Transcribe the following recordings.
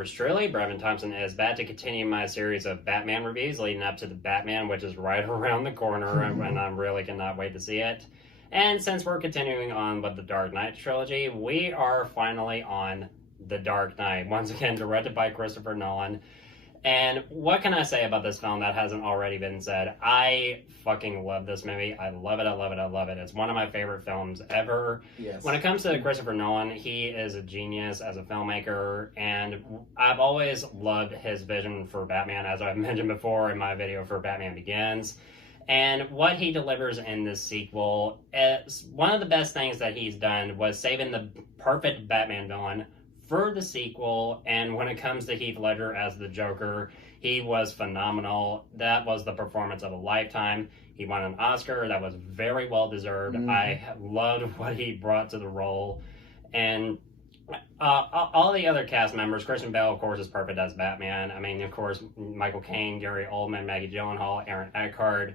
yours truly, Brevin Thompson, is back to continue my series of Batman reviews leading up to the Batman, which is right around the corner, and I really cannot wait to see it. And since we're continuing on with the Dark Knight trilogy, we are finally on The Dark Knight, once again directed by Christopher Nolan. And what can I say about this film that hasn't already been said? I fucking love this movie. I love it, I love it, I love it. It's one of my favorite films ever. Yes. When it comes to Christopher Nolan, he is a genius as a filmmaker, and I've always loved his vision for Batman, as I've mentioned before in my video for Batman Begins. And what he delivers in this sequel is one of the best things that he's done was saving the perfect Batman villain for the sequel. And when it comes to Heath Ledger as the Joker, he was phenomenal. That was the performance of a lifetime. He won an Oscar. That was very well deserved. I loved what he brought to the role. And all the other cast members, Christian Bale, of course, is perfect as Batman. I mean, of course, Michael Caine, Gary Oldman, Maggie Gyllenhaal, Aaron Eckhart,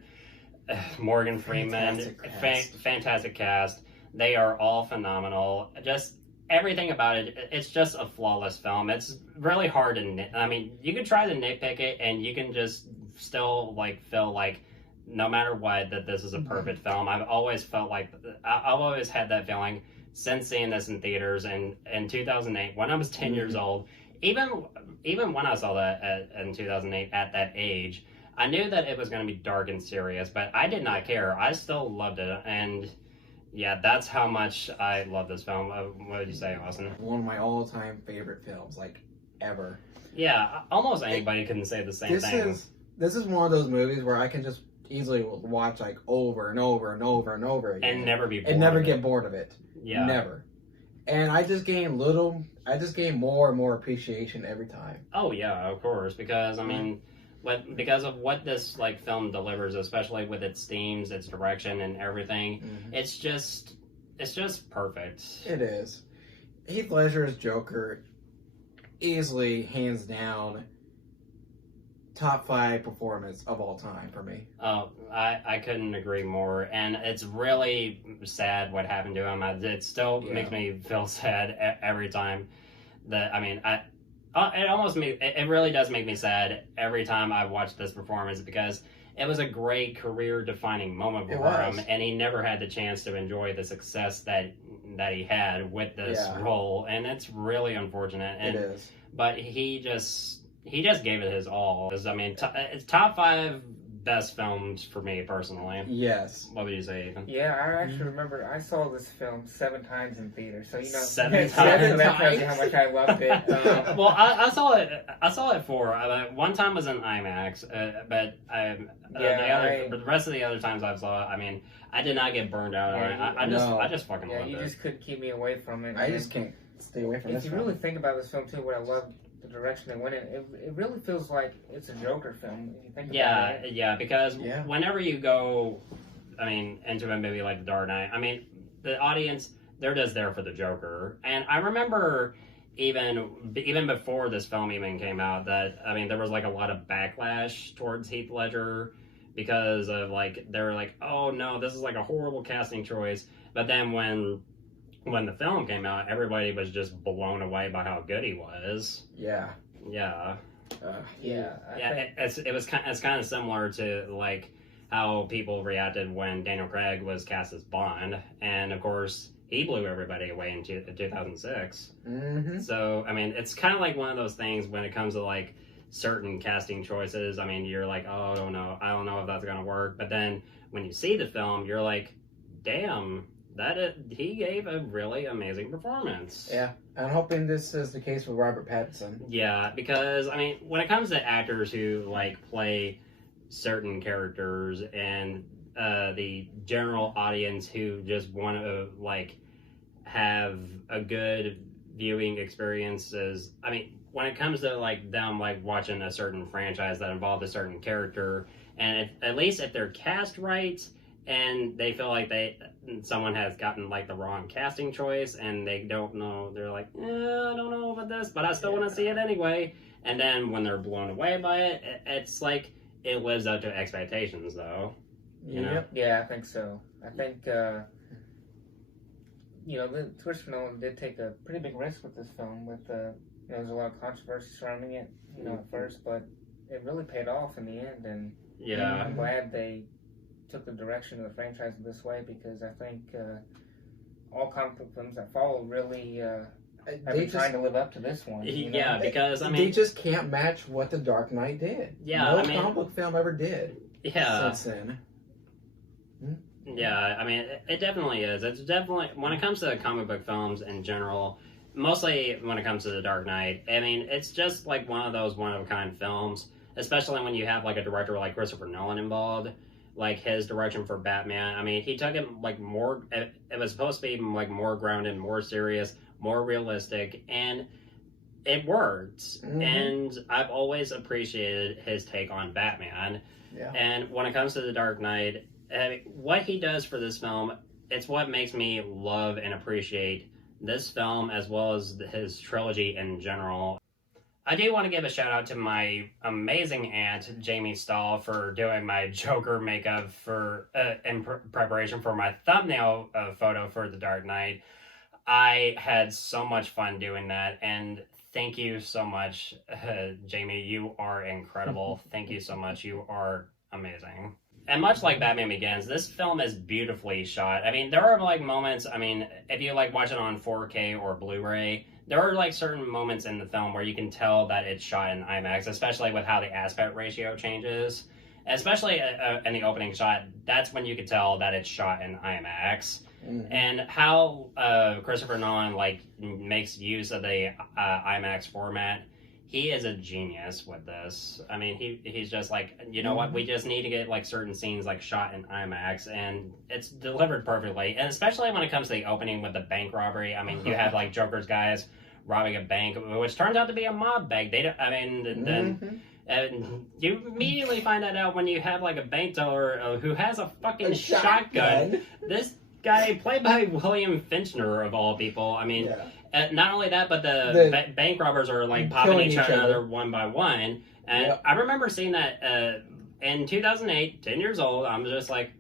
Morgan Freeman, fantastic cast. They are all phenomenal. Just everything about it, it's just a flawless film. It's really hard to I mean, you can try to nitpick it, and you can just still feel like no matter what that this is a perfect film. I've always felt like I've always had that feeling since seeing this in theaters in 2008 when I was 10 years old. Even when I saw that in 2008 at that age, I knew that it was going to be dark and serious, but I did not care. I still loved it, and yeah, that's how much I love this film. What did you say, Austin? One of my all-time favorite films, ever. Yeah, almost anybody can say the same thing. This is one of those movies where I can just easily watch over and over and over and over again. And never be bored. And never get bored of it. Yeah. Never. And I just gain more and more appreciation every time. Oh yeah, of course, because I mean, because of what this film delivers, especially with its themes, its direction, and everything, it's just perfect. It is. Heath Ledger's Joker, easily, hands down, top 5 performance of all time for me. Oh, I couldn't agree more, and it's really sad what happened to him. It still makes me feel sad every time. It really does make me sad every time I watch this performance, because it was a great career-defining moment for him, and he never had the chance to enjoy the success that he had with this role, and it's really unfortunate. And, it is. But he just gave it his all. I mean, it's top 5 best films for me personally. Yes. What would you say, Ethan? Yeah, I actually remember I saw this film 7 times in theater. So 7 times. That tells you how much I loved it. Well, I saw it 4. One time was in IMAX, but the rest of the other times I saw it, I mean, I did not get burned out. I just fucking loved it. You just couldn't keep me away from it. I just can't stay away from it. If you really think about this film too, what I love. The direction they went in, it really feels like it's a Joker film. If you think about it. Yeah, because whenever you go, I mean, into a movie like The Dark Knight, I mean, the audience, they're just there for the Joker. And I remember even before this film even came out, that, I mean, there was a lot of backlash towards Heath Ledger because of they were like, oh no, this is a horrible casting choice. But then when the film came out, everybody was just blown away by how good he was. Yeah. Yeah. It's It's kind of similar to how people reacted when Daniel Craig was cast as Bond, and of course he blew everybody away in 2006. So I mean, it's kind of like one of those things when it comes to certain casting choices. I mean, you're like, oh, I don't know if that's gonna work. But then when you see the film, you're like, damn. He gave a really amazing performance. Yeah, I'm hoping this is the case with Robert Pattinson. Yeah, because, I mean, when it comes to actors who, play certain characters and the general audience who just want to, have a good viewing experiences, I mean, when it comes to, them, watching a certain franchise that involved a certain character, and at least if they're cast right, and they feel like someone has gotten the wrong casting choice, and they don't know, they're like, I don't know about this, but I still want to see it anyway. And then when they're blown away by it, it's it lives up to expectations, though. You know? Yeah, I think so. I think Christopher Nolan did take a pretty big risk with this film, with there was a lot of controversy surrounding it, at first, but it really paid off in the end, and I'm glad they took the direction of the franchise this way, because I think all comic book films that follow really have been trying to live up to this one. Yeah, because, I mean... They just can't match what The Dark Knight did. Yeah, no comic book film ever did. Yeah. Since then. Yeah, I mean, it definitely is. It's definitely... When it comes to comic book films in general, mostly when it comes to The Dark Knight, I mean, it's just like one of those one-of-a-kind films, especially when you have like a director like Christopher Nolan involved. Like his direction for Batman, I mean, he took it like more... It was supposed to be like more grounded, more serious, more realistic, and it worked. And I've always appreciated his take on Batman. Yeah. And when it comes to The Dark Knight, what he does for this film, it's what makes me love and appreciate this film as well as his trilogy in general. I do want to give a shout out to my amazing aunt, Jamie Stahl, for doing my Joker makeup in preparation for my thumbnail photo for The Dark Knight. I had so much fun doing that, and thank you so much, Jamie. You are incredible. Thank you so much. You are amazing. And much like Batman Begins, this film is beautifully shot. I mean, there are like moments, I mean, if you like watch it on 4K or Blu-ray, there are like certain moments in the film where you can tell that it's shot in IMAX, especially with how the aspect ratio changes. Especially in the opening shot, that's when you can tell that it's shot in IMAX. And how Christopher Nolan like makes use of the IMAX format, he is a genius with this. I mean, he's just like, you know what, we just need to get like certain scenes like shot in IMAX, and it's delivered perfectly. And especially when it comes to the opening with the bank robbery. I mean, you have like Joker's guys robbing a bank, which turns out to be a mob bank. They don't, I mean, then you immediately find that out when you have like a bank teller who has a fucking shotgun. This guy, played by William Finchner of all people. I mean, not only that, but the bank robbers are like popping each other one by one. And I remember seeing that in 2008, 10 years old. I'm just like,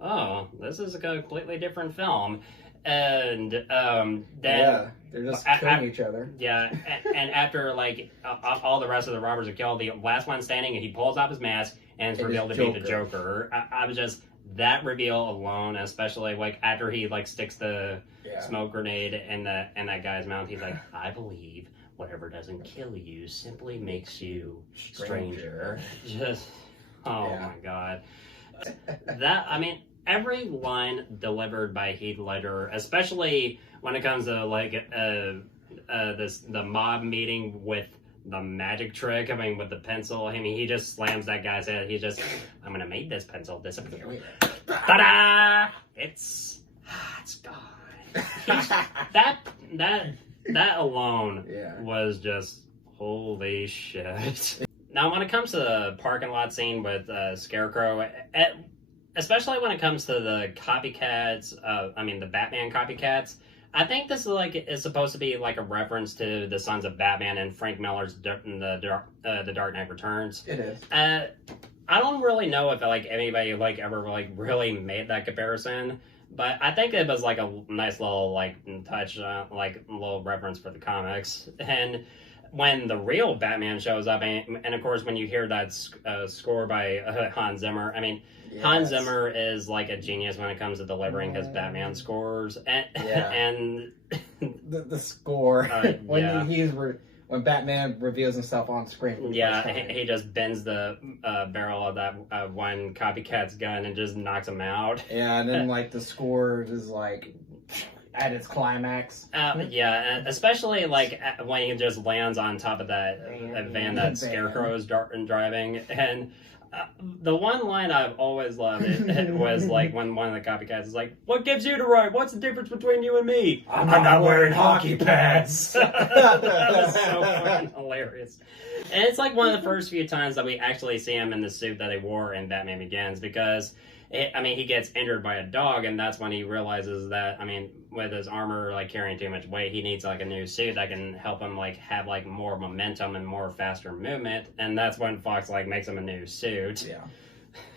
oh, this is a completely different film. And then they're just killing each other. Yeah, and after like all the rest of the robbers are killed, the last one standing, and he pulls off his mask, and it's revealed to be the Joker. I was just, that reveal alone, especially like after he like sticks the smoke grenade in that guy's mouth, he's like, I believe whatever doesn't kill you simply makes you stranger. Just, oh my god. That, I mean, every line delivered by Heath Ledger, especially when it comes to like the mob meeting with the magic trick, I mean, with the pencil. I mean, he just slams that guy's head. He just, I'm gonna make this pencil disappear. Ta-da! It's gone. That alone was just holy shit. Now, when it comes to the parking lot scene with Scarecrow, especially when it comes to the copycats, I mean the Batman copycats, I think this is supposed to be like a reference to the Sons of Batman and Frank Miller's The Dark Knight Returns. It is. I don't really know if like anybody like ever like really made that comparison, but I think it was like a nice little like touch, like little reference for the comics. And when the real Batman shows up, and of course when you hear that score by Hans Zimmer, I mean, Hans Zimmer is like a genius when it comes to delivering his Batman scores, and the score when Batman reveals himself on screen. He just bends the barrel of that one copycat's gun and just knocks him out. And then like the score is like at its climax. Especially like when he just lands on top of that van that Scarecrow is driving. And the one line I've always loved it was like when one of the copycats is like, "What gives you the right? What's the difference between you and me? I'm not wearing hockey pads." That was so fucking hilarious. And it's like one of the first few times that we actually see him in the suit that he wore in Batman Begins, because he gets injured by a dog, and that's when he realizes that, I mean, with his armor like carrying too much weight, he needs like a new suit that can help him like have like more momentum and more faster movement, and that's when Fox like makes him a new suit.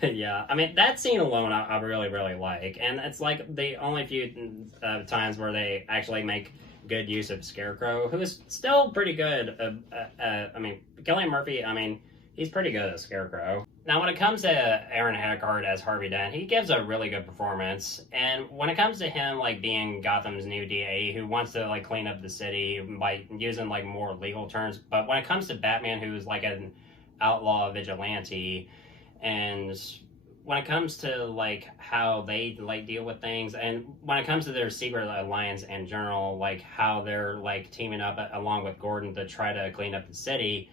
Yeah, I mean, that scene alone I really, really like. And it's like the only few times where they actually make good use of Scarecrow, who is still pretty good. I mean, Cillian Murphy, I mean, he's pretty good at Scarecrow. Now, when it comes to Aaron Eckhart as Harvey Dent, he gives a really good performance. And when it comes to him, like, being Gotham's new DA who wants to, like, clean up the city by using, like, more legal terms. But when it comes to Batman, who's, like, an outlaw vigilante, and when it comes to, like, how they, like, deal with things, and when it comes to their secret alliance in general, like, how they're, like, teaming up along with Gordon to try to clean up the city,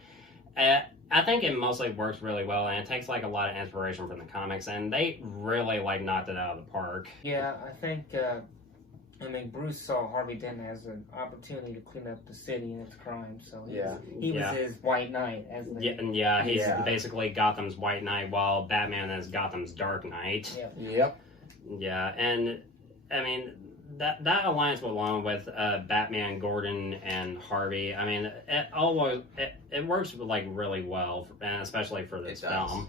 I think it mostly works really well, and it takes, like, a lot of inspiration from the comics, and they really, like, knocked it out of the park. Yeah, I think, Bruce saw Harvey Dent as an opportunity to clean up the city and its crime, so he was his White Knight. He's basically Gotham's White Knight, while Batman is Gotham's Dark Knight. Yep. Yeah, and, I mean, that alliance along with Batman, Gordon, and Harvey, I mean, it works, like, really well, and especially for this film.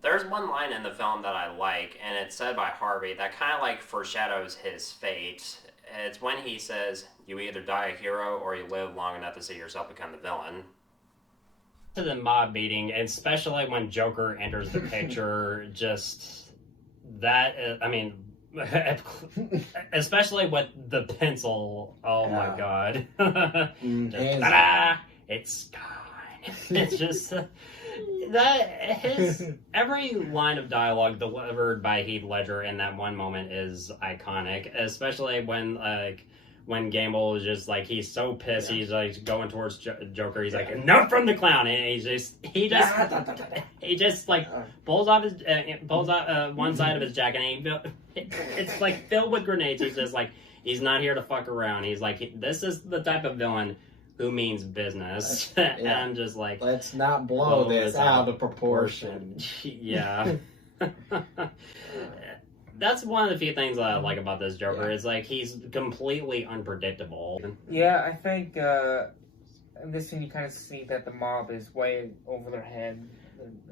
There's one line in the film that I like, and it's said by Harvey that kind of, like, foreshadows his fate. It's when he says, you either die a hero or you live long enough to see yourself become the villain. To the mob meeting, especially when Joker enters the picture, just that, I mean, especially with the pencil, my god. Ta-da! It's gone. It's just... every line of dialogue delivered by Heath Ledger in that one moment is iconic, especially when Gamble is just like, he's so pissed, he's like going towards Joker, he's like, enough from the clown, and he just like pulls off one side of his jacket, and it's like filled with grenades. He's just like, he's not here to fuck around. He's like, this is the type of villain who means business. And I'm just like, let's not blow this out of proportion. Yeah. That's one of the few things that I like about this Joker. Is like, he's completely unpredictable. Yeah, I think in this scene you kind of see that the mob is way over their head.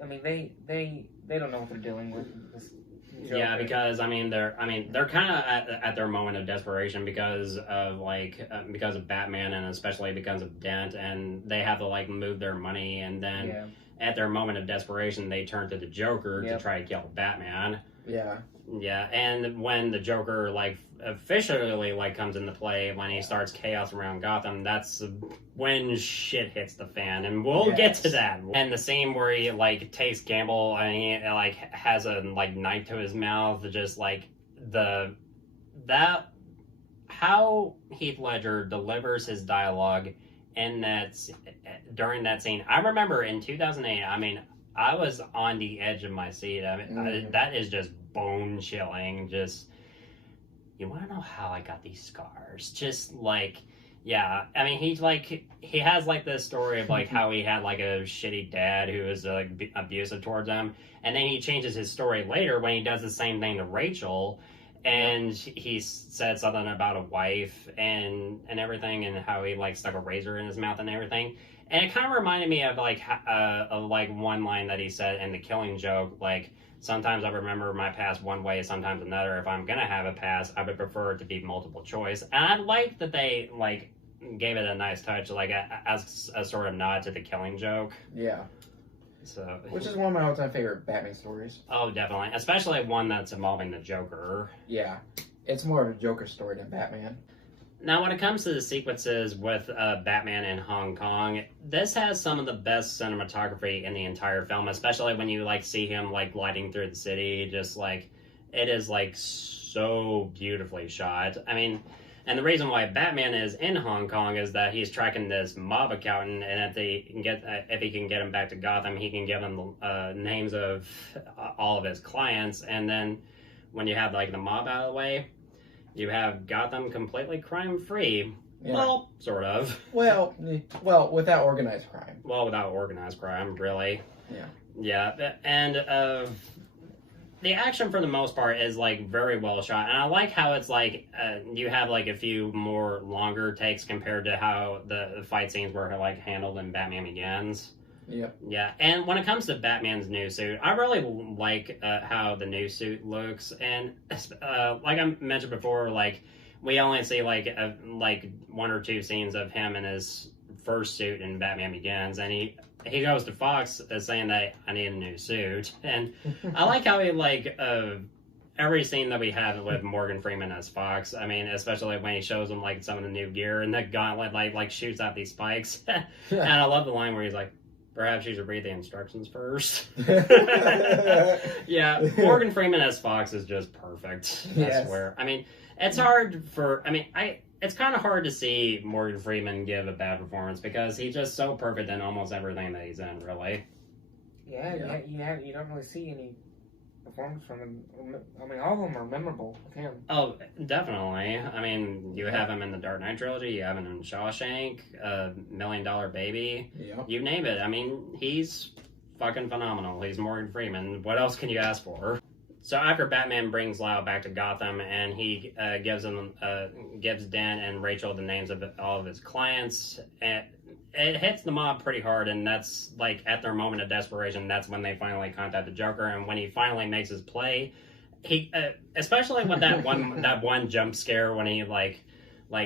I mean, they don't know what they're dealing with. This Joker. Yeah, because they're kind of at their moment of desperation because of Batman, and especially because of Dent, and they have to like move their money, and then at their moment of desperation they turn to the Joker to try to kill Batman. Yeah, and when the Joker like officially like comes into play, when he starts chaos around Gotham, that's when shit hits the fan, and we'll get to that. And the scene where he like takes Gamble and he like has a like knife to his mouth, just like how Heath Ledger delivers his dialogue in during that scene. I remember in 2008, I mean, I was on the edge of my seat. I mean, that is just bone chilling. Just, you want to know how I got these scars? Just like, yeah. I mean, he has like this story of like how he had like a shitty dad who was like abusive towards him, and then he changes his story later when he does the same thing to Rachel, and he said something about a wife and everything, and how he like stuck a razor in his mouth and everything. And it kind of reminded me of like one line that he said in The Killing Joke, like, sometimes I remember my past one way, sometimes another. If I'm gonna have a past, I would prefer it to be multiple choice. And I like that they like gave it a nice touch, like as a sort of nod to The Killing Joke. Yeah. So, which is one of my all-time favorite Batman stories. Oh, definitely, especially one that's involving the Joker. Yeah, it's more of a Joker story than Batman. Now, when it comes to the sequences with Batman in Hong Kong, this has some of the best cinematography in the entire film, especially when you like see him like gliding through the city. Just like, it is like so beautifully shot. I mean, and the reason why Batman is in Hong Kong is that he's tracking this mob accountant, and if he can get him back to Gotham, he can give him the names of all of his clients. And then when you have like the mob out of the way, you have Gotham completely crime-free. Yeah. Well, sort of. Well, without organized crime. Well, without organized crime, really. Yeah. Yeah, and the action for the most part is like very well shot, and I like how it's like you have like a few more longer takes compared to how the fight scenes were like handled in Batman Begins. Yep. Yeah, and when it comes to Batman's new suit, I really like how the new suit looks, and like I mentioned before, like we only see like one or two scenes of him in his first suit in Batman Begins, and he goes to Fox saying that I need a new suit, and I like how he like every scene that we have with Morgan Freeman as Fox, I mean, especially when he shows him like some of the new gear and the gauntlet like shoots out these spikes, and I love the line where he's like, perhaps you should read the instructions first. Yeah, Morgan Freeman as Fox is just perfect. I swear. I mean, it's hard for. I mean, it's kind of hard to see Morgan Freeman give a bad performance because he's just so perfect in almost everything that he's in. Really. Yeah. You don't really see any performance from him. I mean, all of them are memorable with him. Oh, definitely. I mean, you have him in the Dark Knight trilogy. You have him in Shawshank, $1 Million Baby. Yep. You name it. I mean, he's fucking phenomenal. He's Morgan Freeman. What else can you ask for? So after Batman brings Lyle back to Gotham and he gives Dan and Rachel the names of all of his clients, and it hits the mob pretty hard, and that's like at their moment of desperation. That's when they finally contact the Joker, and when he finally makes his play, he especially with that one jump scare when he like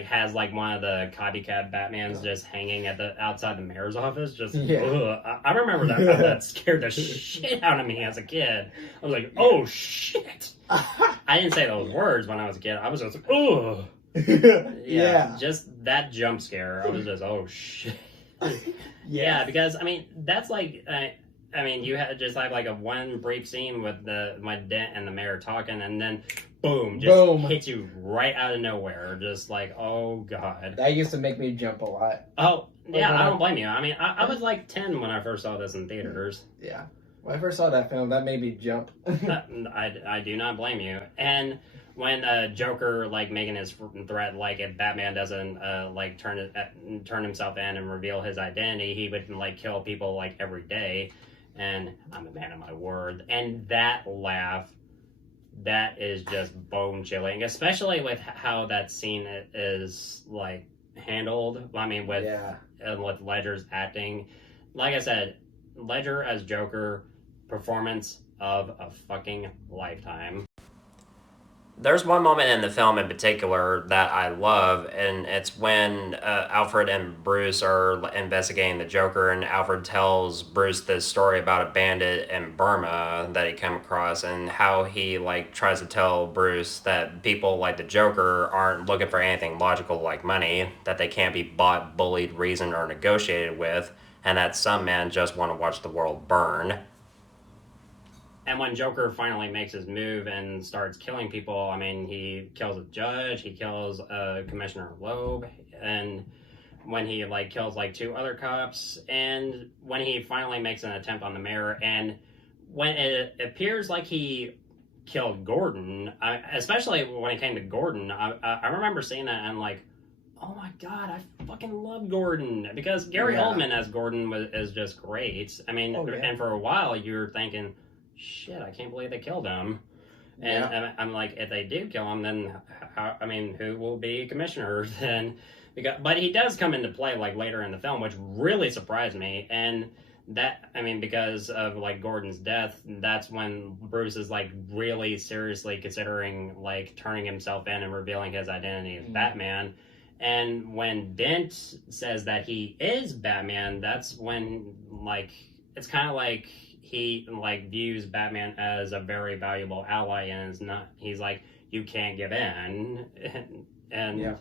has like one of the copycat Batmans just hanging at the outside the mayor's office. Just I remember that scared the shit out of me as a kid. I was like, oh shit! I didn't say those words when I was a kid. I was just like, oh. Yeah, just that jump scare. I was just, oh shit. Yeah, because I mean that's like I mean you had just like a one brief scene with my Dent and the mayor talking, and then boom, hits you right out of nowhere, just like, oh god. That used to make me jump a lot. Oh yeah, I don't blame you. I mean I was like 10 when I first saw this in theaters. Yeah, when I first saw that film, that made me jump. I do not blame you. And when Joker like making his threat, like if Batman doesn't like turn himself in and reveal his identity, he would like kill people like every day. And I'm a man of my word. And that laugh, that is just bone chilling, especially with how that scene is like handled. I mean, with Ledger's acting. Like I said, Ledger as Joker, performance of a fucking lifetime. There's one moment in the film in particular that I love, and it's when Alfred and Bruce are investigating the Joker, and Alfred tells Bruce this story about a bandit in Burma that he came across, and how he like tries to tell Bruce that people like the Joker aren't looking for anything logical like money, that they can't be bought, bullied, reasoned, or negotiated with, and that some men just want to watch the world burn. And when Joker finally makes his move and starts killing people, I mean, he kills a judge, he kills Commissioner Loeb, and when he like kills like 2 other cops, and when he finally makes an attempt on the mayor, and when it appears like he killed Gordon, especially when it came to Gordon, I remember seeing that and I'm like, oh my god, I fucking love Gordon, because Gary Oldman as Gordon is just great. I mean, and for a while you're thinking, shit, I can't believe they killed him. And I'm like, if they do kill him, then who will be commissioner then? But he does come into play like later in the film, which really surprised me. And that, I mean, because of like Gordon's death, that's when Bruce is like really seriously considering like turning himself in and revealing his identity as Batman. And when Dent says that he is Batman, that's when like it's kind of like he like views Batman as a very valuable ally, and is not. He's like, you can't give in, and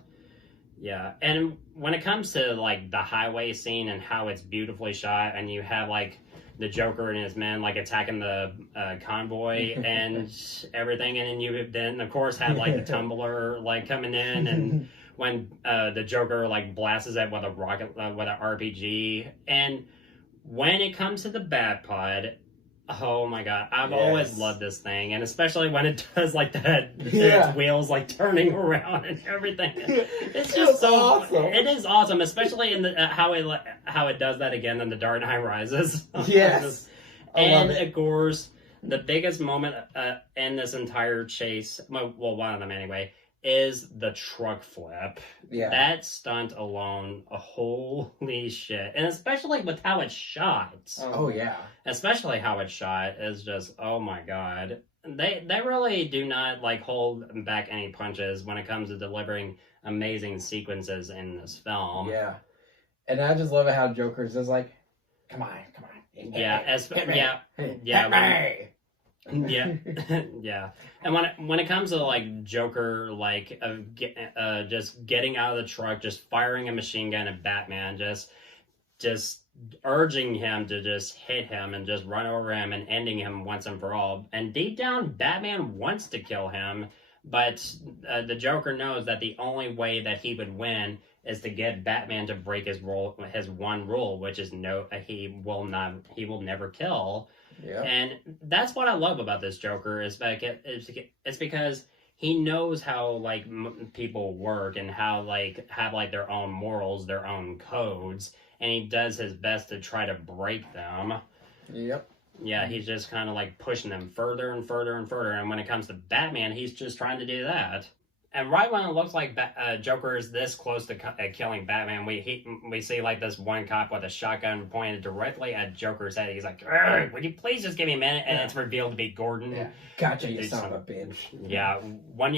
And when it comes to like the highway scene and how it's beautifully shot, and you have like the Joker and his men like attacking the convoy and everything, and then you then of course have like the tumbler like coming in, and when the Joker like blasts it with a rocket with an RPG, and when it comes to the Batpod, oh my god, I've always loved this thing, and especially when it does like that, its wheels like turning around and everything. It's just so awesome. It is awesome, especially in the how it does that again in The Dark Knight Rises. Yes, and of course, the biggest moment in this entire chase, well, one of them anyway, is the truck flip. Yeah. That stunt alone, holy shit. And especially with how it's shot. Oh yeah. Especially how it's shot is just, oh my god. They really do not like hold back any punches when it comes to delivering amazing sequences in this film. Yeah. And I just love it how Joker's just like, come on. Yeah, yeah. Yeah. And when it comes to like Joker, like just getting out of the truck, just firing a machine gun at Batman, just urging him to just hit him and just run over him and ending him once and for all. And deep down, Batman wants to kill him, but the Joker knows that the only way that he would win is to get Batman to break his one rule, which is he will never kill. Yeah. And that's what I love about this Joker is like it's because he knows how like people work and how like have like their own morals, their own codes, and he does his best to try to break them. Yep. Yeah, he's just kind of like pushing them further and further and further. And when it comes to Batman, he's just trying to do that. And right when it looks like Joker is this close to killing Batman, we see like this one cop with a shotgun pointed directly at Joker's head. He's like, "Would you please just give me a minute?" And it's revealed to be Gordon. Yeah. Gotcha, you son of a bitch. Yeah. When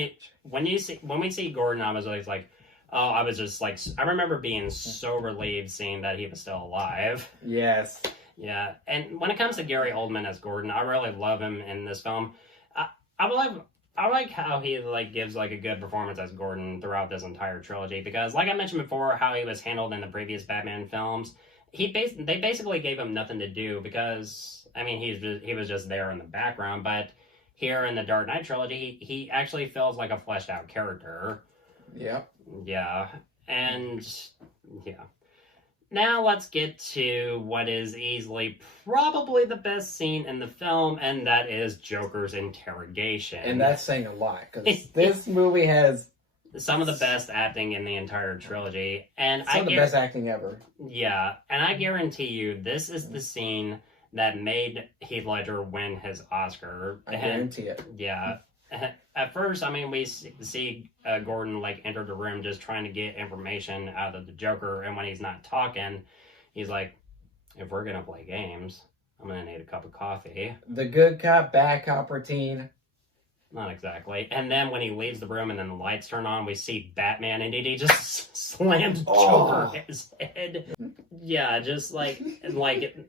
we see Gordon, I was always like, oh, I was just like, I remember being so relieved seeing that he was still alive. Yes. Yeah. And when it comes to Gary Oldman as Gordon, I really love him in this film. I like how he like gives like a good performance as Gordon throughout this entire trilogy because, like I mentioned before, how he was handled in the previous Batman films, they basically gave him nothing to do because I mean he was just there in the background. But here in the Dark Knight trilogy, he actually feels like a fleshed out character. Yep. Yeah, and yeah. Now let's get to what is easily probably the best scene in the film, and that is Joker's interrogation. And that's saying a lot, because this movie has some of the best acting in the entire trilogy. And some of the best acting ever. Yeah, and I guarantee you, this is the scene that made Heath Ledger win his Oscar. I guarantee it. Yeah. At first, I mean, we see Gordon like enter the room just trying to get information out of the Joker, and when he's not talking, he's like, "If we're gonna play games, I'm gonna need a cup of coffee." The good cop, bad cop routine. Not exactly. And then when he leaves the room and then the lights turn on, we see Batman, and he just slams Joker in his head. Yeah, just like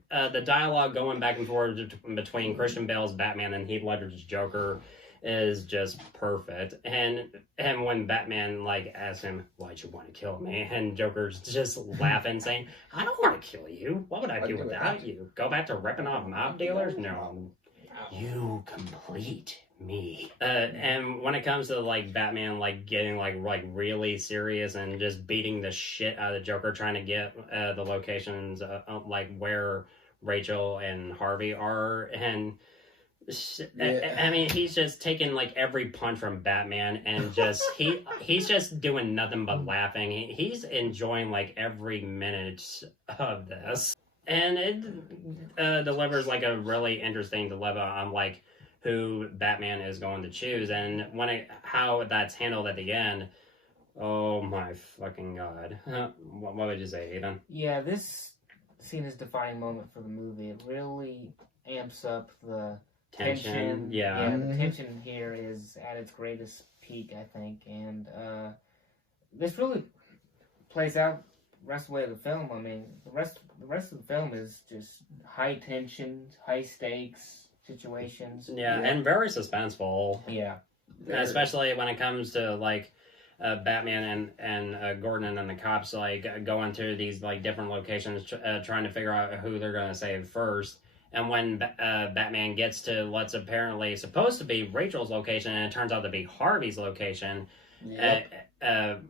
the dialogue going back and forth between Christian Bale's Batman and Heath Ledger's Joker is just perfect. And when Batman like asks him, "Why'd you want to kill me?" and Joker's just laughing saying, "I don't want to kill you. What would I do without you? Go back to ripping off mob dealers? No. You complete me." And when it comes to like Batman like getting like really serious and just beating the shit out of the Joker, trying to get the locations like where Rachel and Harvey are, and I mean, he's just taking like every punch from Batman, and just he's just doing nothing but laughing. He's enjoying like every minute of this, and it delivers like a really interesting dilemma on like who Batman is going to choose, and how that's handled at the end. Oh my fucking god! What would you say, Ethan? Yeah, this scene is a defining moment for the movie. It really amps up the tension. Yeah, the tension here is at its greatest peak, I think, and this really plays out the rest of the way of the film. I mean, the rest of the film is just high tension, high stakes situations. Yeah, and very suspenseful. Yeah, especially when it comes to like Batman and Gordon and the cops like going to these like different locations trying to figure out who they're going to save first. And when Batman gets to what's apparently supposed to be Rachel's location, and it turns out to be Harvey's location,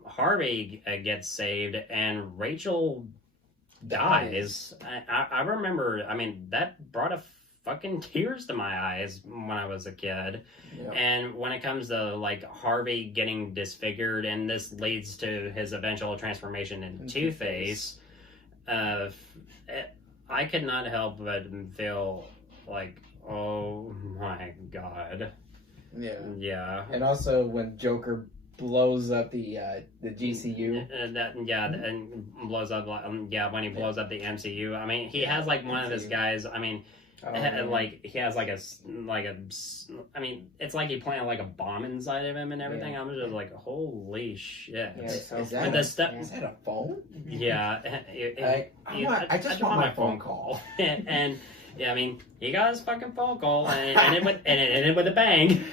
Harvey gets saved, and Rachel dies. I remember, I mean, that brought a fucking tears to my eyes when I was a kid. Yep. And when it comes to, like, Harvey getting disfigured, and this leads to his eventual transformation into Two-Face, I could not help but feel like, oh my god. Yeah. Yeah. And also when Joker blows up the GCU. And blows up when he blows up the MCU. I mean, he has like one of his guys. I mean, like he has like a I mean, it's like he planted like a bomb inside of him and everything. I'm just like, holy shit! Yeah, is that a phone? Yeah, I just want my phone call. And yeah, I mean, he got his fucking phone call, and it ended with a bang.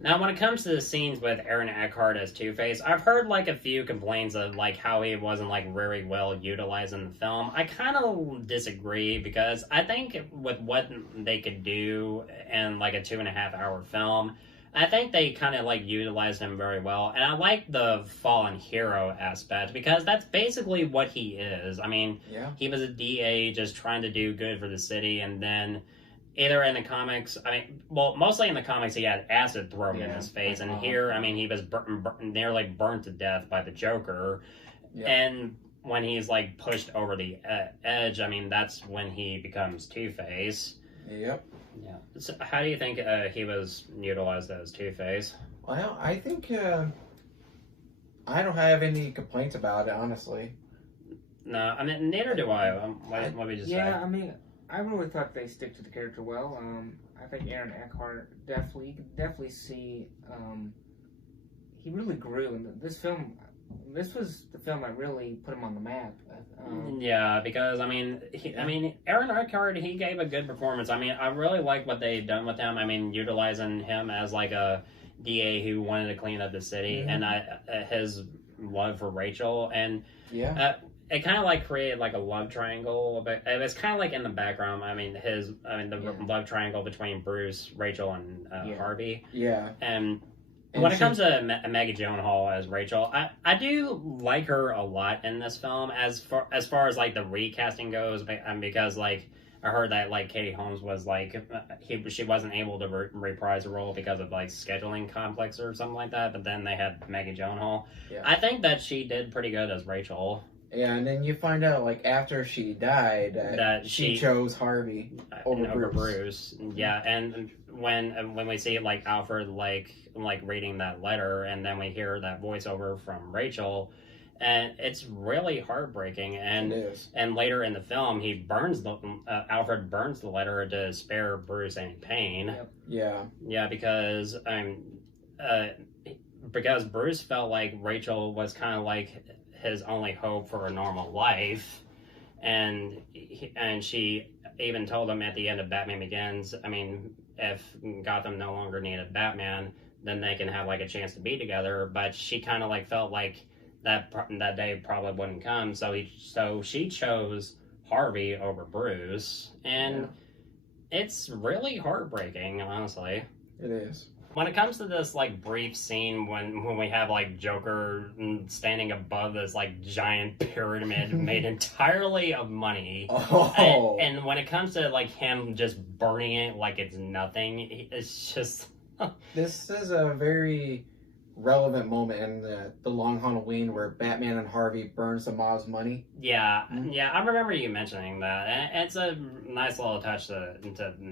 Now, when it comes to the scenes with Aaron Eckhart as Two-Face, I've heard like a few complaints of like how he wasn't like very well utilized in the film. I kind of disagree because I think with what they could do in like a 2.5-hour film, I think they kind of like utilized him very well, and I like the fallen hero aspect because that's basically what he is. I mean, he was a DA just trying to do good for the city, and then either in the comics, I mean, well, mostly in the comics, he had acid thrown in his face, and here, I mean, he was nearly burnt to death by the Joker, and when he's like pushed over the edge, I mean, that's when he becomes Two-Face. Yep. Yeah. So how do you think he was utilized as Two-Face? Well, I think I don't have any complaints about it, honestly. No, I mean, neither do I. What we just say. I mean, I really thought they stick to the character well. I think Aaron Eckhart definitely see he really grew in this film. This was the film that really put him on the map. Yeah, because I mean, Aaron Eckhart, he gave a good performance. I mean, I really like what they've done with him. I mean, utilizing him as like a DA who wanted to clean up the city, and his love for Rachel, and it kind of like created like a love triangle. But it was kind of like in the background. I mean, the love triangle between Bruce, Rachel, and Harvey. Yeah, and when it comes to Maggie Gyllenhaal as Rachel, I do like her a lot in this film as far as like the recasting goes, because like I heard that like Katie Holmes was like she wasn't able to reprise the role because of like scheduling conflicts or something like that, but then they had Maggie Gyllenhaal. I think that she did pretty good as Rachel. Yeah, and then you find out like after she died that she chose Harvey over Bruce. Yeah, and when we see like Alfred like reading that letter, and then we hear that voiceover from Rachel, and it's really heartbreaking. And and later in the film, he Alfred burns the letter to spare Bruce any pain. Yeah, because Bruce felt like Rachel was kind of like his only hope for a normal life, and she even told him at the end of Batman Begins, I mean, if Gotham no longer needed Batman, then they can have like a chance to be together. But she kind of like felt like that day probably wouldn't come, so she chose Harvey over Bruce, and it's really heartbreaking, honestly. It is. When it comes to this like brief scene when we have like Joker standing above this like giant pyramid made entirely of money, and when it comes to like him just burning it like it's nothing, it's just this is a very relevant moment in the Long Halloween where Batman and Harvey burn some mob's money. Yeah, I remember you mentioning that, and it's a nice little touch to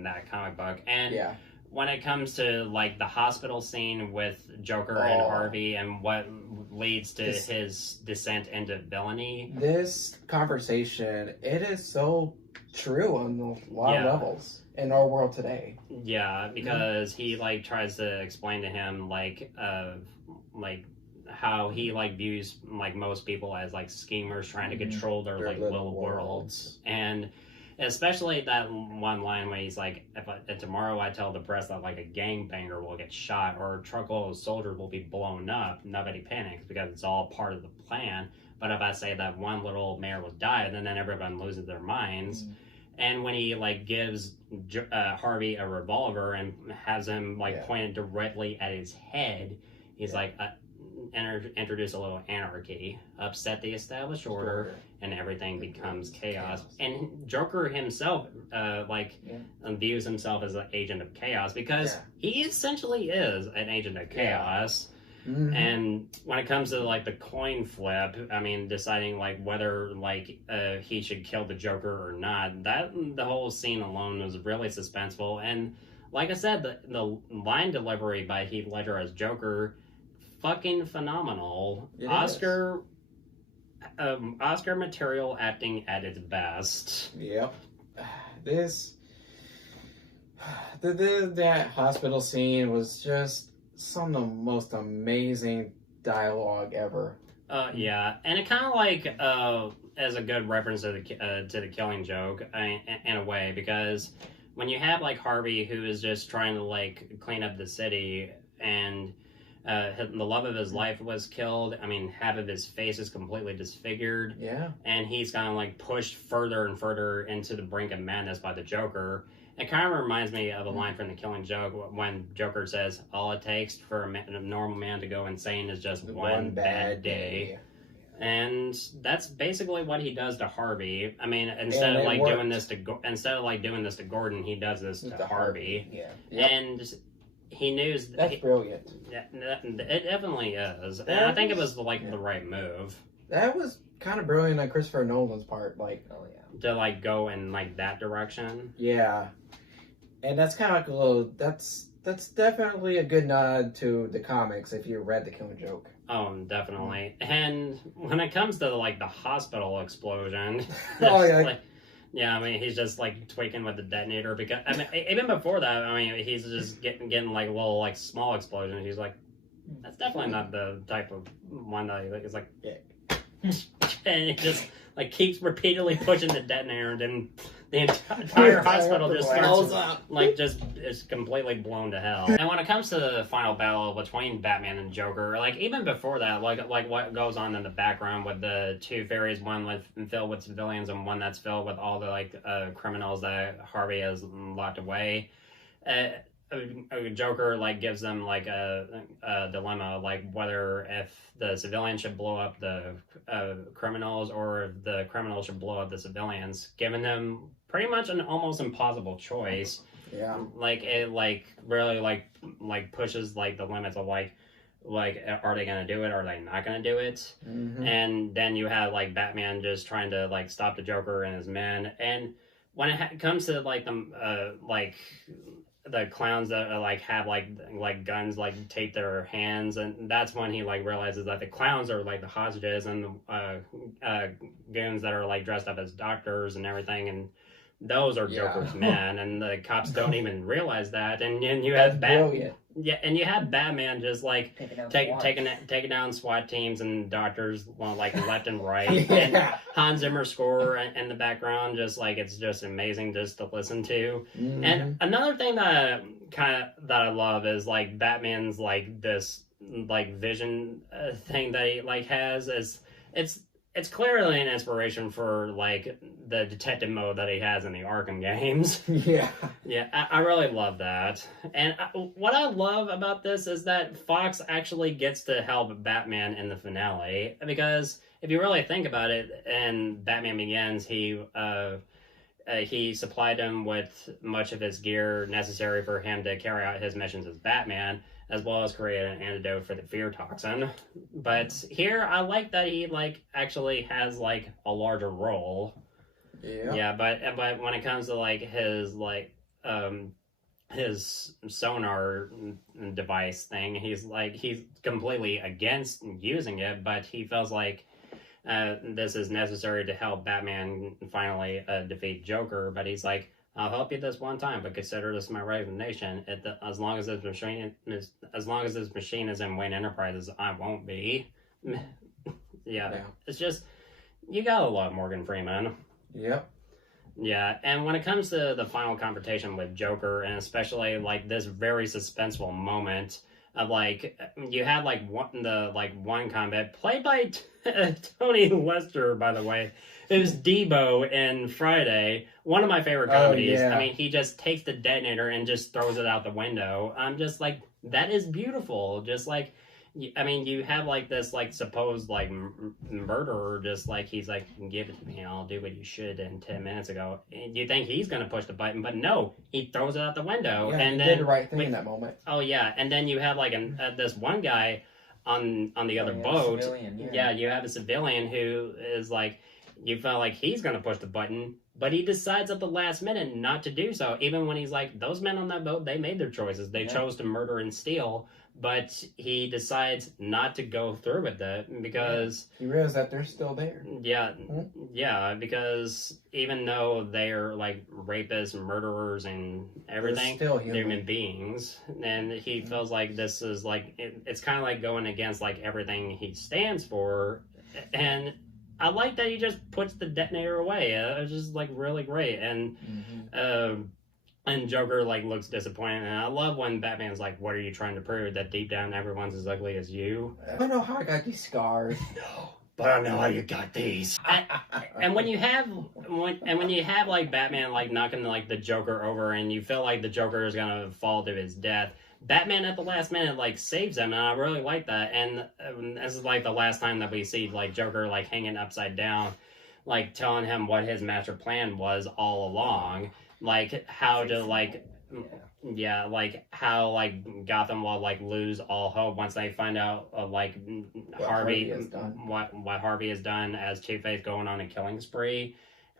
that comic book. And when it comes to like the hospital scene with Joker and Harvey and what leads to his descent into villainy, this conversation, it is so true on a lot of levels in our world today. Yeah, because he like tries to explain to him like how he like views like most people as like schemers trying to control their like little worlds. And especially that one line where he's like, if tomorrow I tell the press that like a gangbanger will get shot or a truckload of soldiers will be blown up, nobody panics because it's all part of the plan. But if I say that one little mayor will die, then everyone loses their minds. And when he like gives Harvey a revolver and has him like pointed directly at his head, he's like, introduce a little anarchy, upset the established order, and everything becomes chaos. And Joker himself views himself as an agent of chaos because he essentially is an agent of chaos. And when it comes to like the coin flip, I mean, deciding like whether like he should kill the Joker or not, the whole scene alone was really suspenseful. And like I said, the line delivery by Heath Ledger as Joker fucking phenomenal. It Oscar material acting at its best. Yep. That hospital scene was just some of the most amazing dialogue ever. Yeah, and it kind of like as a good reference to the Killing Joke in a way, because when you have like Harvey, who is just trying to like clean up the city, and the love of his life was killed. I mean, half of his face is completely disfigured. Yeah. And he's kind of like pushed further and further into the brink of madness by the Joker. It kind of reminds me of a line from The Killing Joke when Joker says, "All it takes for a normal man to go insane is just one bad day." And that's basically what he does to Harvey. I mean, instead of like doing this to Gordon, he does this to Harvey. Yeah. Yep. And he knew that's brilliant. Yeah, it definitely is. And I think it was like the right move. That was kind of brilliant on Christopher Nolan's part. Like, Oh yeah. To like go in like that direction. yeah, and that's kind of like a little. That's definitely a good nod to the comics if you read The Killing Joke. Oh, definitely. And when it comes to like the hospital explosion, Oh, yeah. like, yeah, I mean, he's just like tweaking with the detonator, because I mean, even before that, I mean, he's just getting like little like small explosions. He's like, that's definitely not the type of one that it's like, and he just like keeps repeatedly pushing the detonator, and then the entire hospital just blows starts up. like just is completely blown to hell. And when it comes to the final battle between Batman and Joker, like even before that, like what goes on in the background with the two ferries, one filled with civilians and one that's filled with all the like criminals that Harvey has locked away. Joker like gives them like a dilemma, like whether if the civilians should blow up the criminals or if the criminals should blow up the civilians, giving them pretty much an almost impossible choice. Yeah. Like it like really like pushes like the limits of like are they gonna do it, or are they not gonna do it? Mm-hmm. And then you have like Batman just trying to like stop the Joker and his men. And when it comes to like the clowns that like have like guns like taped to their hands, and that's when he like realizes that the clowns are like the hostages, and the goons that are like dressed up as doctors and everything, and those are Joker's men, and the cops don't even realize that. And you have and you have Batman just like taking down SWAT teams and doctors like left and right. And Hans Zimmer score in the background, just like it's just amazing just to listen to. Mm-hmm. And another thing that I love is like Batman's like this like vision thing that he like has is it's clearly an inspiration for like the detective mode that he has in the Arkham games. Yeah. Yeah, I really love that. And what I love about this is that Fox actually gets to help Batman in the finale, because if you really think about it, in Batman Begins, he supplied him with much of his gear necessary for him to carry out his missions as Batman, as well as create an antidote for the fear toxin. But here, I like that he like actually has like a larger role. Yeah. Yeah, but when it comes to like his sonar device thing, he's completely against using it, but he feels like this is necessary to help Batman finally defeat Joker. But he's like, I'll help you this one time, but consider this my resignation. As long as this machine is in Wayne Enterprises, I won't be. Yeah, it's just, you gotta love Morgan Freeman. Yep. Yeah, and when it comes to the final confrontation with Joker, and especially like this very suspenseful moment of like, you had like one combat played by Tony Lester, by the way. It was Debo in Friday, one of my favorite comedies. Oh, yeah. I mean, he just takes the detonator and just throws it out the window. I'm just like, that is beautiful. Just like, I mean, you have like this like supposed like murderer, just like he's like, give it to me, I'll do what you should in 10 minutes ago. And you think he's gonna push the button, but no, he throws it out the window. Yeah, and he then did the right thing in that moment. Oh yeah, and then you have like this one guy on the other boat. Civilian, yeah, you have a civilian who is like, you felt like he's gonna push the button. But he decides at the last minute not to do so, even when he's like, those men on that boat, they made their choices. They chose to murder and steal, but he decides not to go through with it because... He realizes that they're still there. Yeah, because even though they're, like, rapists, murderers, and everything, they're still human beings. And he feels like this is, like, it's kind of like going against, like, everything he stands for. And... I like that he just puts the detonator away. It's just like really great, and Joker like looks disappointed. And I love when Batman's like, "What are you trying to prove? That deep down everyone's as ugly as you?" I don't know how I got these scars. No, but I know how you got these. And when you have like Batman like knocking like the Joker over, and you feel like the Joker is gonna fall to his death. Batman at the last minute like saves him, and I really like that. And this is like the last time that we see like Joker like hanging upside down, like telling him what his master plan was all along, like how to like like how like Gotham will like lose all hope once they find out like what Harvey has done as Two-Face going on a killing spree.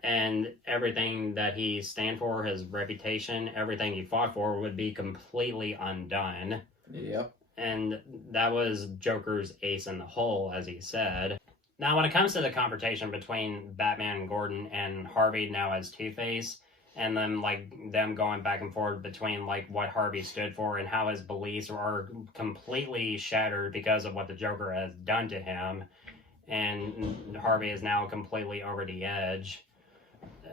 And everything that he stand for, his reputation, everything he fought for would be completely undone. Yep. And that was Joker's ace in the hole, as he said. Now, when it comes to the confrontation between Batman and Gordon and Harvey now as Two-Face, and then, like, them going back and forth between, like, what Harvey stood for and how his beliefs are completely shattered because of what the Joker has done to him, and Harvey is now completely over the edge.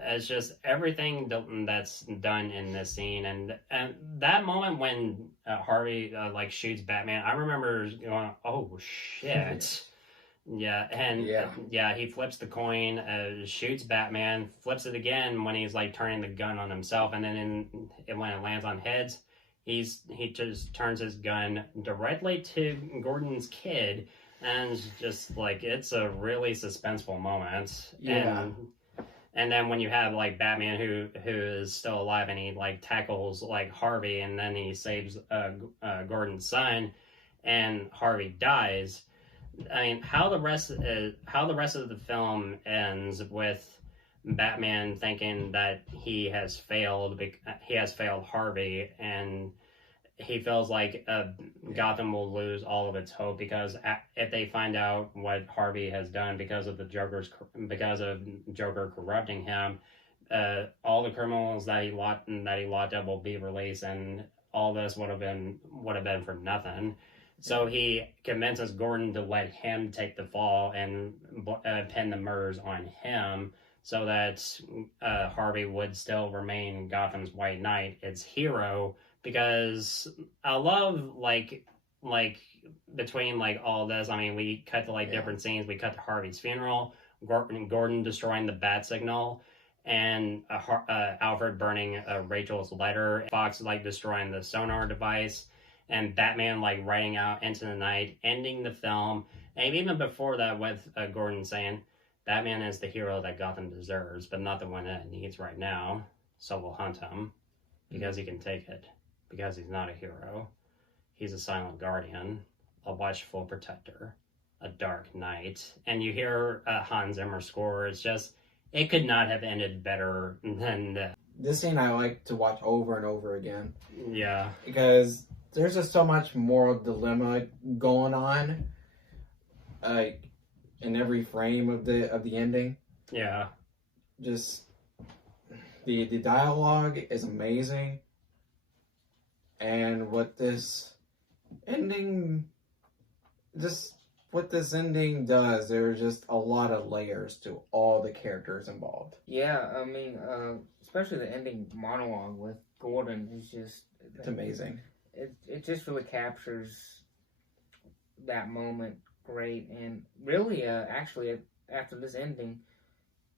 It's just everything that's done in this scene, and that moment when Harvey like shoots Batman, I remember going, "Oh shit!" He flips the coin, shoots Batman, flips it again when he's like turning the gun on himself, and then when it lands on heads, he just turns his gun directly to Gordon's kid, and it's just like it's a really suspenseful moment. And then when you have like Batman who is still alive and he like tackles like Harvey and then he saves Gordon's son and Harvey dies. I mean, how the rest of the film ends with Batman thinking that he has failed Harvey, and he feels like Gotham will lose all of its hope because if they find out what Harvey has done because of Joker corrupting him, all the criminals that he locked up will be released, and all this would have been for nothing. So he convinces Gordon to let him take the fall and pin the murders on him, so that Harvey would still remain Gotham's White Knight, its hero. Because I love, like between, like, all this, I mean, we cut to, like, different scenes. We cut to Harvey's funeral, Gordon destroying the bat signal, and Alfred burning Rachel's letter, Fox, like, destroying the sonar device, and Batman, like, riding out into the night, ending the film, and even before that with Gordon saying, Batman is the hero that Gotham deserves, but not the one that it needs right now, so we'll hunt him, because he can take it. Because he's not a hero. He's a silent guardian, a watchful protector, a dark knight. And you hear Hans Zimmer score. It's just, it could not have ended better than that. This scene I like to watch over and over again. Yeah. Because there's just so much moral dilemma going on, in every frame of the ending. Yeah. Just the dialogue is amazing. And what this ending does, there's just a lot of layers to all the characters involved. Yeah, I mean, especially the ending monologue with Gordon is just... It's amazing. It just really captures that moment great. And really, actually, after this ending,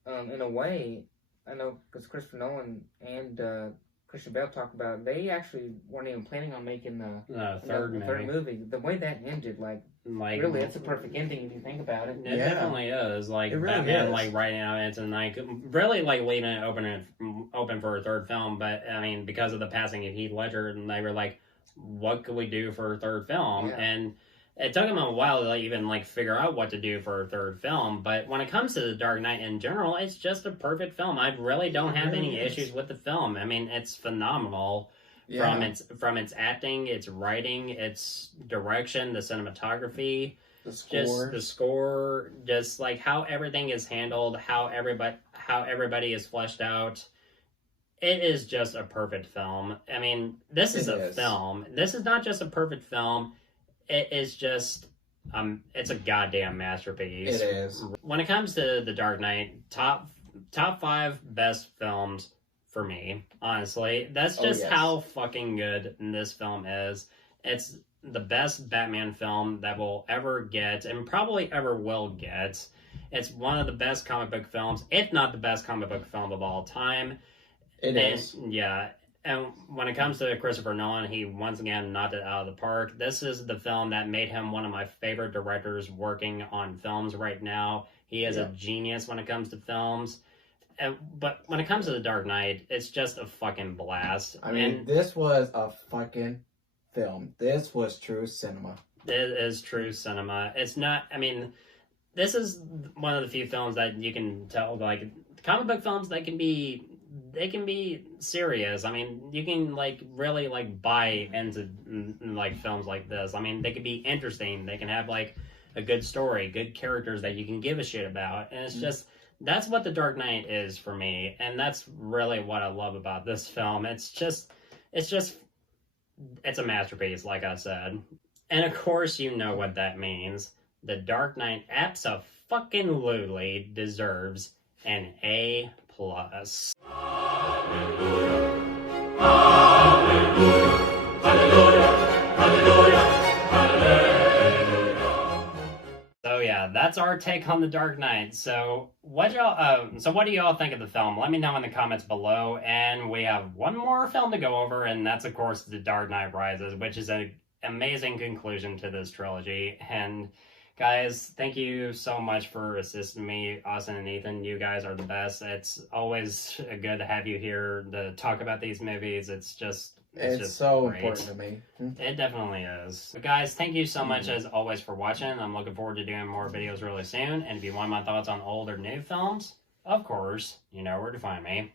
in a way, I know because Christopher Nolan and Christian Bale talked about it, they actually weren't even planning on making the third movie. The way that ended, like really, it's a perfect ending if you think about it. It definitely is. Like, it really Batman, is. like, writing out into the night, really, like, leaving it open for a third film, but, I mean, because of the passing of Heath Ledger, and they were like, what could we do for a third film? Yeah. And it took him a while to even figure out what to do for a third film. But when it comes to The Dark Knight in general, it's just a perfect film. I really don't have any issues with the film. I mean, it's phenomenal. Yeah. From its acting, its writing, its direction, the cinematography, the score, just how everything is handled, how everybody is fleshed out. It is just a perfect film. I mean, this is a film. This is not just a perfect film. It is just, it's a goddamn masterpiece. It is. When it comes to The Dark Knight, top 5 best films for me, honestly. That's just how fucking good this film is. It's the best Batman film that we'll ever get, and probably ever will get. It's one of the best comic book films, if not the best comic book film of all time. It is. Yeah. And when it comes to Christopher Nolan, he once again knocked it out of the park. This is the film that made him one of my favorite directors working on films right now. He is a genius when it comes to films. But when it comes to The Dark Knight, it's just a fucking blast. I mean, this was a fucking film. This was true cinema. It is true cinema. It's not, I mean, this is one of the few films that you can tell, comic book films, they can be serious. I mean, you can really buy into films like this. I mean, they can be interesting. They can have a good story, good characters that you can give a shit about. And it's just, that's what The Dark Knight is for me. And that's really what I love about this film. It's a masterpiece, like I said. And of course, you know what that means. The Dark Knight abso-fucking-lutely deserves an A+. Hallelujah, hallelujah, hallelujah, hallelujah, hallelujah. So yeah, that's our take on The Dark Knight. So what do y'all think of the film? Let me know in the comments below. And we have one more film to go over, and that's of course The Dark Knight Rises, which is an amazing conclusion to this trilogy. And guys, thank you so much for assisting me, Austin and Ethan. You guys are the best. It's always good to have you here to talk about these movies. It's just so great. Important to me. It definitely is. But guys, thank you so much as always for watching. I'm looking forward to doing more videos really soon. And if you want my thoughts on old or new films, of course, you know where to find me.